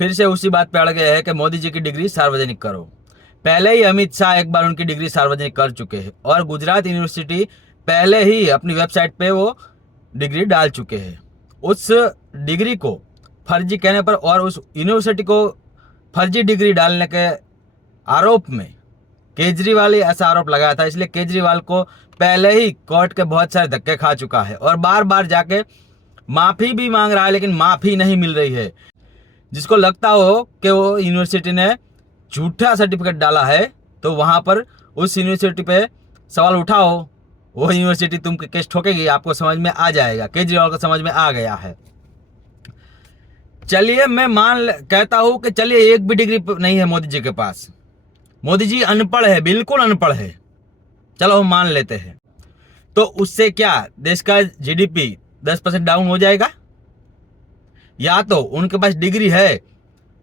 फिर से उसी बात पे अड़ गए हैं कि मोदी जी की डिग्री सार्वजनिक करो। पहले ही अमित शाह एक बार उनकी डिग्री सार्वजनिक कर चुके हैं और गुजरात यूनिवर्सिटी पहले ही अपनी वेबसाइट पे वो डिग्री डाल चुके हैं। उस डिग्री को फर्जी कहने पर और उस यूनिवर्सिटी को फर्जी डिग्री डालने के आरोप में केजरीवाल ही ऐसा आरोप लगाया था, इसलिए केजरीवाल को पहले ही कोर्ट के बहुत सारे धक्के खा चुका है और बार बार जाके माफी भी मांग रहा है, लेकिन माफी नहीं मिल रही है। जिसको लगता हो कि वो यूनिवर्सिटी ने झूठा सर्टिफिकेट डाला है तो वहां पर उस यूनिवर्सिटी पे सवाल उठाओ, वो यूनिवर्सिटी तुम केस ठोकेगी, आपको समझ में आ जाएगा। केजरीवाल को समझ में आ गया है। चलिए मैं कहता हूं कि चलिए एक भी डिग्री नहीं है मोदी जी के पास, मोदी जी अनपढ़ है, बिल्कुल अनपढ़ है, चलो हम मान लेते हैं, तो उससे क्या देश का जीडीपी 10% डाउन हो जाएगा? या तो उनके पास डिग्री है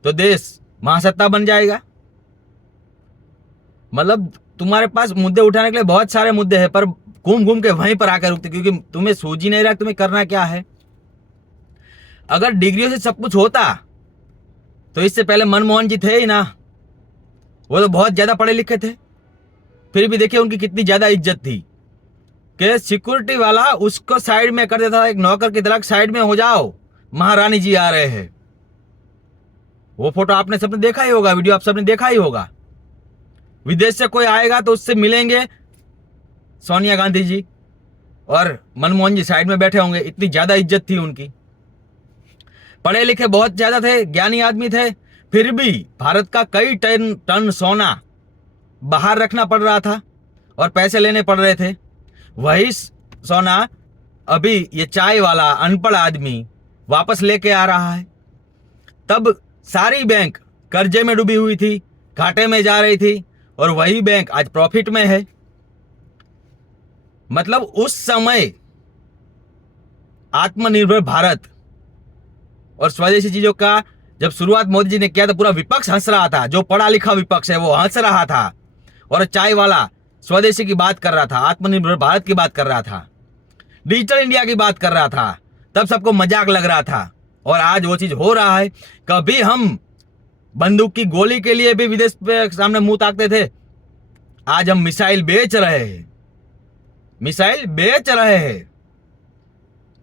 तो देश महासत्ता बन जाएगा। मतलब तुम्हारे पास मुद्दे उठाने के लिए बहुत सारे मुद्दे हैं, पर घूम घूम के वहीं पर आकर रुकते, क्योंकि तुम्हें सूझ ही नहीं रहा तुम्हें करना क्या है। अगर डिग्रियों से सब कुछ होता तो इससे पहले मनमोहन जी थे ही ना, वो तो बहुत ज्यादा पढ़े लिखे थे, फिर भी देखिए उनकी कितनी ज्यादा इज्जत थी कि सिक्योरिटी वाला उसको साइड में कर देता था, एक नौकर की तरह साइड में हो जाओ, महारानी जी आ रहे हैं। वो फोटो आपने सबने देखा ही होगा, वीडियो आप सबने देखा ही होगा। विदेश से कोई आएगा तो उससे मिलेंगे सोनिया गांधी जी और मनमोहन जी साइड में बैठे होंगे, इतनी ज्यादा इज्जत थी उनकी। पढ़े लिखे बहुत ज्यादा थे, ज्ञानी आदमी थे, फिर भी भारत का कई टन सोना बाहर रखना पड़ रहा था और पैसे लेने पड़ रहे थे। वही सोना अभी ये चाय वाला अनपढ़ आदमी वापस लेके आ रहा है। तब सारी बैंक कर्जे में डूबी हुई थी, घाटे में जा रही थी, और वही बैंक आज प्रॉफिट में है। मतलब उस समय आत्मनिर्भर भारत और स्वदेशी चीजों का जब शुरुआत मोदी जी ने किया तो पूरा विपक्ष हंस रहा था, जो पढ़ा लिखा विपक्ष है वो हंस रहा था और चाय वाला स्वदेशी की बात कर रहा था, आत्मनिर्भर भारत की बात कर रहा था, डिजिटल इंडिया की बात कर रहा था। तब सबको मजाक लग रहा था और आज वो चीज हो रहा है। कभी हम बंदूक की गोली के लिए भी विदेश पे सामने मुंह ताकते थे, आज हम मिसाइल बेच रहे हैं, मिसाइल बेच रहे हैं।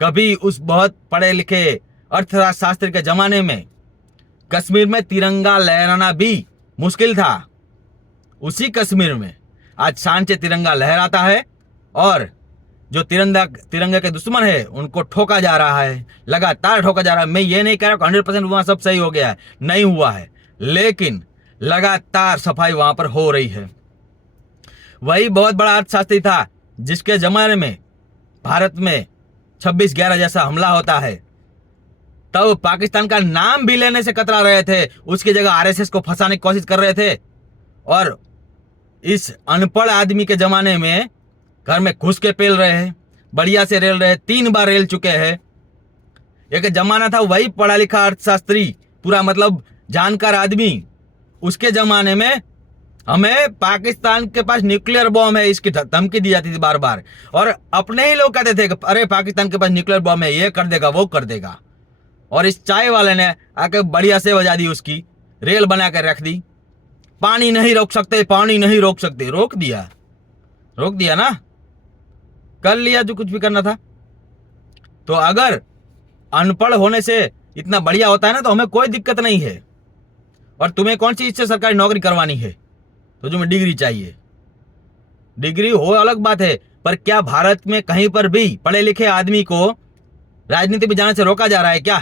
कभी उस बहुत पढ़े लिखे अर्थशास्त्र के जमाने में कश्मीर में तिरंगा लहराना भी मुश्किल था, उसी कश्मीर में आज शान से तिरंगा लहराता है और जो तिरंगे के दुश्मन है उनको ठोका जा रहा है, लगातार ठोका जा रहा है। मैं ये नहीं कह रहा 100% वहां सब सही हो गया है, नहीं हुआ है, लेकिन लगातार सफाई वहां पर हो रही है। वही बहुत बड़ा अर्थशास्त्री था जिसके जमाने में भारत में 26/11 जैसा हमला होता है, तब पाकिस्तान का नाम भी लेने से कतरा रहे थे, उसकी जगह आरएसएस को फंसाने की कोशिश कर रहे थे। और इस अनपढ़ आदमी के जमाने में घर में घुस के पेल रहे हैं, बढ़िया से रेल रहे, 3 बार रेल चुके हैं। एक जमाना था वही पढ़ा लिखा अर्थशास्त्री, पूरा मतलब जानकार आदमी, उसके जमाने में हमें पाकिस्तान के पास न्यूक्लियर बॉम्ब है इसकी धमकी दी जाती थी बार बार, और अपने ही लोग कहते थे कि अरे पाकिस्तान के पास न्यूक्लियर बॉम्ब है, ये कर देगा वो कर देगा। और इस चाय वाले ने आके बढ़िया से बजा दी, उसकी रेल बना कर रख दी। पानी नहीं रोक सकते, पानी नहीं रोक सकते, रोक दिया ना, कर लिया जो कुछ भी करना था। तो अगर अनपढ़ होने से इतना बढ़िया होता है ना तो हमें कोई दिक्कत नहीं है। और तुम्हें कौन सी इससे सरकारी नौकरी करवानी है तो तुम्हें डिग्री चाहिए, डिग्री हो अलग बात है, पर क्या भारत में कहीं पर भी पढ़े लिखे आदमी को राजनीति में जाने से रोका जा रहा है क्या?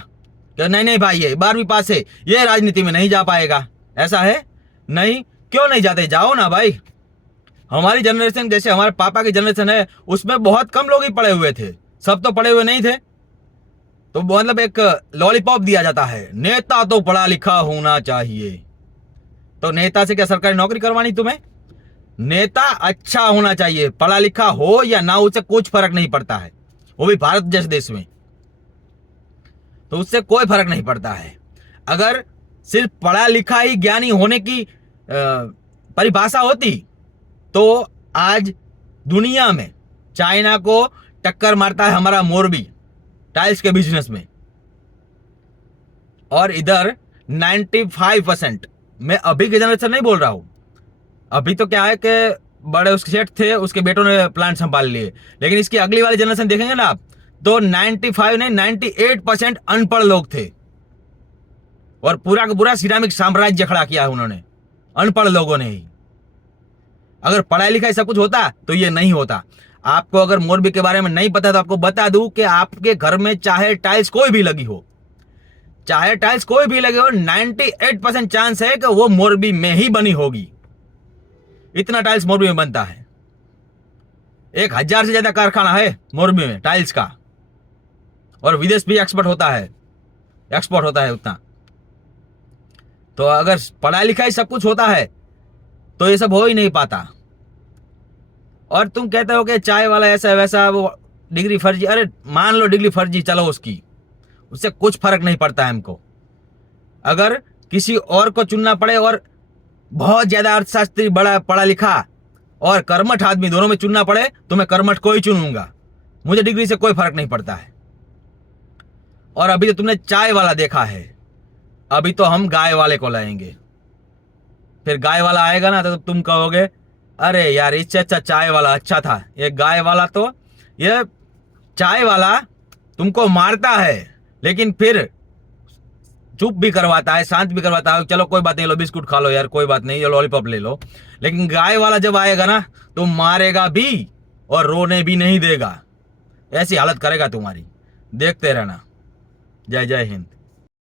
कि नहीं भाई ये 12वीं पास है, ये राजनीति में नहीं जा पाएगा, ऐसा है? नहीं, क्यों नहीं जाते? जाओ ना भाई। हमारी जनरेशन जैसे हमारे पापा की जनरेशन है उसमें बहुत कम लोग ही पढ़े हुए थे, सब तो पढ़े हुए नहीं थे। तो मतलब एक लॉलीपॉप दिया जाता है, नेता तो पढ़ा लिखा होना चाहिए। तो नेता से क्या सरकारी नौकरी करवानी तुम्हें? नेता अच्छा होना चाहिए, पढ़ा लिखा हो या ना, उससे कुछ फर्क नहीं पड़ता है, वो भी भारत जैसे देश में, तो उससे कोई फर्क नहीं पड़ता है। अगर सिर्फ पढ़ा लिखा ही ज्ञानी होने की परिभाषा होती तो आज दुनिया में चाइना को टक्कर मारता है हमारा मोरबी टाइल्स के बिजनेस में, और इधर 95%। मैं अभी के जनरेशन नहीं बोल रहा हूं। अभी तो क्या है कि बड़े उसके सेठ थे, उसके बेटों ने प्लांट संभाल लिए, लेकिन इसकी अगली वाली जनरेशन देखेंगे ना आप, तो 95 नहीं 98% अनपढ़ लोग थे, और पूरा का पूरा सिरामिक साम्राज्य खड़ा किया है उन्होंने, अनपढ़ लोगों ने ही। अगर पढ़ाई लिखाई सब कुछ होता तो ये नहीं होता। आपको अगर मोरबी के बारे में नहीं पता तो आपको बता दूं कि आपके घर में चाहे टाइल्स कोई भी लगी हो, चाहे टाइल्स कोई भी लगे हो, 98% चांस है कि वो मोरबी में ही बनी होगी। इतना टाइल्स मोरबी में बनता है। 1000 से ज्यादा कारखाना है मोरबी में टाइल्स का, और विदेश भी एक्सपोर्ट होता है उतना। तो अगर पढ़ाई लिखाई सब कुछ होता है तो ये सब हो ही नहीं पाता। और तुम कहते हो कि चाय वाला ऐसा वैसा, वो डिग्री फर्जी। अरे मान लो डिग्री फर्जी, चलो उसकी, उससे कुछ फर्क नहीं पड़ता है हमको। अगर किसी और को चुनना पड़े और बहुत ज्यादा अर्थशास्त्री, बड़ा पढ़ा लिखा और कर्मठ आदमी, दोनों में चुनना पड़े तो मैं कर्मठ को ही चुनूंगा। मुझे डिग्री से कोई फर्क नहीं पड़ता है। और अभी तो तुमने चाय वाला देखा है, अभी तो हम गाय वाले को लाएंगे। फिर गाय वाला आएगा ना तो तुम कहोगे अरे यार इससे अच्छा चाय वाला अच्छा था। ये गाय वाला तो, ये चाय वाला तुमको मारता है लेकिन फिर चुप भी करवाता है, शांत भी करवाता है, चलो कोई बात नहीं, लो बिस्कुट खा लो यार, कोई बात नहीं, ये लॉलीपॉप ले लो। लेकिन गाय वाला जब आएगा ना तो मारेगा भी और रोने भी नहीं देगा। ऐसी हालत करेगा तुम्हारी, देखते रहना। जय जय हिंद।